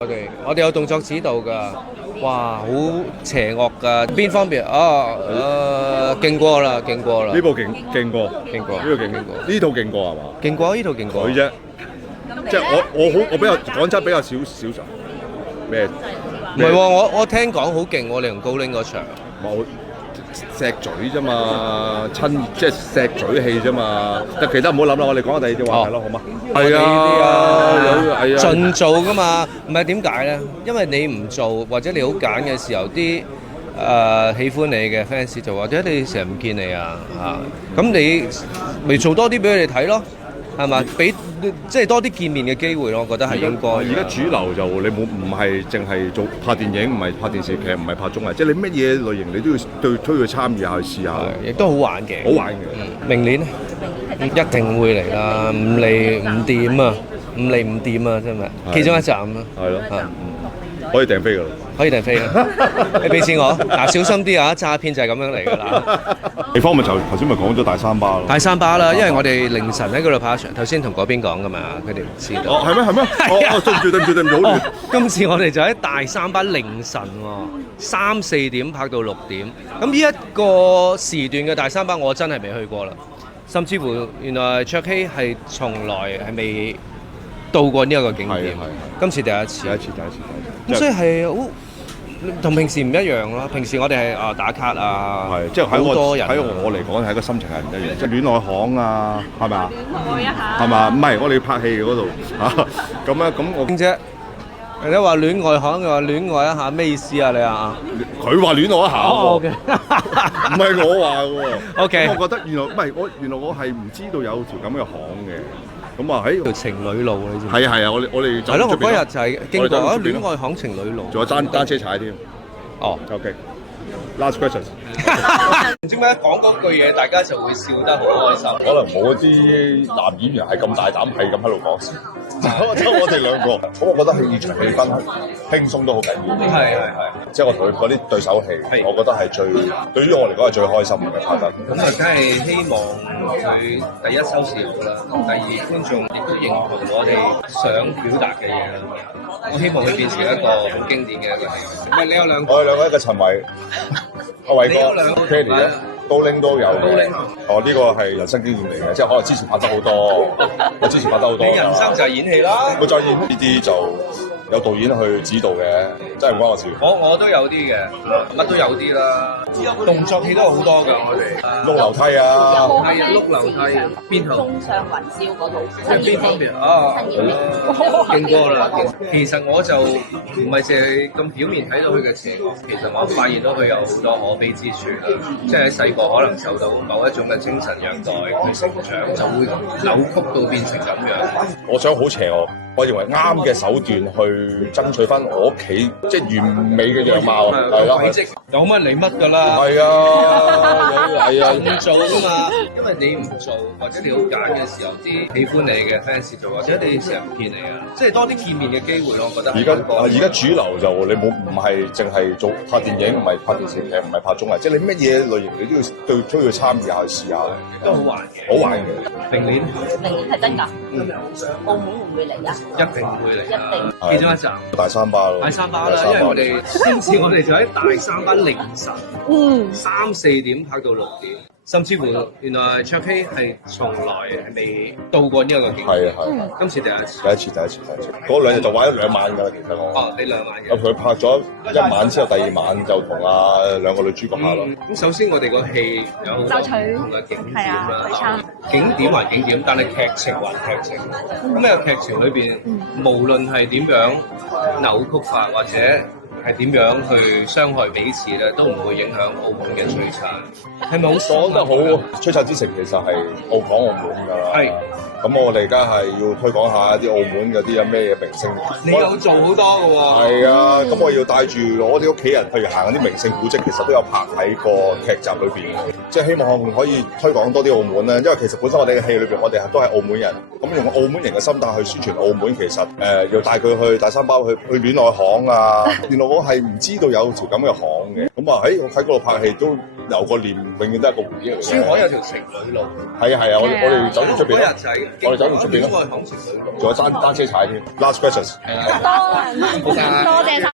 我哋有動作指導㗎，哇，好邪惡㗎，邊方面勁過啦，勁過啦，呢部勁過，勁過，呢套勁過，呢套勁過係嘛？勁過呢套勁過佢啫，即係我比較講真比較少咩？唔係喎，我聽講好勁喎，你同高拎嗰場。冇石嘴啫嘛，即係石嘴戲啫嘛。但其他唔好諗啦，我哋講下第二啲話題咯，好嗎？係啊，係啊，盡做㗎嘛，唔係點解咧？因為你唔做或者你好揀嘅時候，啲喜歡你嘅 fans 就或者你成日唔見你啊嚇，咁你咪做多啲俾佢哋睇咯，係嘛？俾即係多啲見面嘅機會咯，我覺得係應該。而家主流就你唔係淨係做拍電影，唔係拍電視劇，唔係拍綜藝，即係你乜嘢類型你都要推去參與下去試下，亦都好玩嘅。好玩嘅。明年一定會嚟啦，唔嚟唔掂啊，唔嚟唔掂啊，真係。其中一站啊。係咯。可以訂飛㗎啦。可以訂飛啦，你俾錢我嗱，小心啲啊！詐騙就係咁樣嚟㗎啦。地方咪就頭先咪講咗大三巴咯。大三巴啦，因為我哋凌晨喺嗰度拍一場，頭先同嗰邊講㗎嘛，佢哋唔知道。哦，係咩？對唔住，好亂。今次我哋就喺大三巴凌晨喎，3、4點拍到6點。咁呢一個時段嘅大三巴，我真係未去過啦。甚至乎原來卓熙係從來係未到過呢一個景點，今次第一次。咁所以係好同平時唔一樣咯。平時我哋係打卡啊，即係好多人。喺我嚟講係個心情係唔一樣，即係戀愛巷啊，係咪啊？戀愛一下。係嘛？唔係我哋拍戲嗰度咁啊，咁我啫。人哋話戀愛巷，佢話戀愛一下，咩意思啊？你啊？佢話戀愛一下喎。OK。唔係我話喎。OK。我覺得原來我係唔知道有條咁嘅巷嘅。咁啊喺條情侶路你知唔知？係啊，我哋係咯，我嗰日就係經過戀愛巷情侶路，仲有單車踩添。哦 ，OK。Last question。唔知點解講嗰句嘢，大家就會笑得好開心。可能冇啲男演員係咁大膽，係咁喺度講笑。得我哋兩個，咁我覺得現場氣氛輕鬆都好緊要。係。即係我同佢嗰啲對手戲，我覺得係對於我嚟講係最開心嘅拍得。咁啊，梗係希望佢第一收視好啦，第二觀眾亦都認同我哋想表達嘅嘢啦。我希望佢變成一個好經典嘅一個戲。唔係你有兩個，我哋兩個一個陳偉，阿偉哥 Kenny 咧，高拎都有嘅。呢個係人生經驗嚟嘅，即係可能之前拍得好多，我之前拍得好多。你人生就係演戲啦。我再演呢啲就有導演去指導嘅，真係唔關我事。我都有啲嘅，乜都有啲啦。動作戲都好多㗎，我哋碌樓梯啊，係啊，碌樓梯啊，邊頭？衝上雲霄嗰度，邊方面勁過啦。其實我就唔係淨係咁表面睇到佢嘅邪惡，其實我發現到佢有好多可悲之處啦。即係喺細個可能受到某一種嘅精神虐待，佢成長就會扭曲到變成咁樣。我想好邪惡，我認為啱嘅手段去爭取翻我屋企即係完美嘅樣貌，係咯。有乜嚟乜㗎啦？係啊，唔做㗎嘛，因為你唔做或者你好揀嘅時候，啲喜歡你嘅 fans 做，或者你成日唔見你啊，即係多啲見面嘅機會咯。我覺得而家主流就你唔係淨係做拍電影，唔係拍電視劇，唔係拍綜藝，即係你乜嘢類型你都要參與下去試下，都好玩嘅。好玩嘅。明年係真㗎。澳門會唔會嚟啊？一定會嚟啦。一定。其中一站大三巴咯。大三巴啦，因為我哋今次我哋就喺大三巴凌晨3、4點拍到6點，甚至乎原來卓熙係從來係未到過呢一個景點。係。今次第一次。第一次。嗰2日就玩咗2晚㗎啦，其實我。你2晚嘅。我同佢拍咗1晚之後，第2晚就同2個女主角拍咯。咁首先我哋個戲有好多唔同嘅景點啦，景點還景點，但係劇情還劇情。咁呢個劇情裏邊，無論係點樣扭曲法或者係點樣去傷害彼此咧，都唔會影響澳門嘅璀璨。係咪好講得好？璀璨之城其實係澳門㗎啦。係。咁我哋而家係要推廣下啲澳門嗰啲有咩嘢明星。你有做好多㗎喎。係啊，咁我要帶住我哋屋企人，譬如行嗰啲名勝古蹟，其實都有拍喺個劇集裏邊。即係希望可以推廣多啲澳門啦，因為其實本身我哋嘅戲裏邊，我哋都係澳門人。咁用澳門人嘅心態去宣傳澳門，其實要帶佢去大三巴去戀愛巷啊。原來我係唔知道有條咁嘅巷嘅。咁啊喺嗰度拍戲都遊個年永遠都係個回憶嚟嘅。珠海有條情侶路，係啊係啊，我哋酒店出邊咯，嗰日就係我哋酒店出邊咯，應該係行情侶路，仲有單車踩添。Last questions。多謝晒。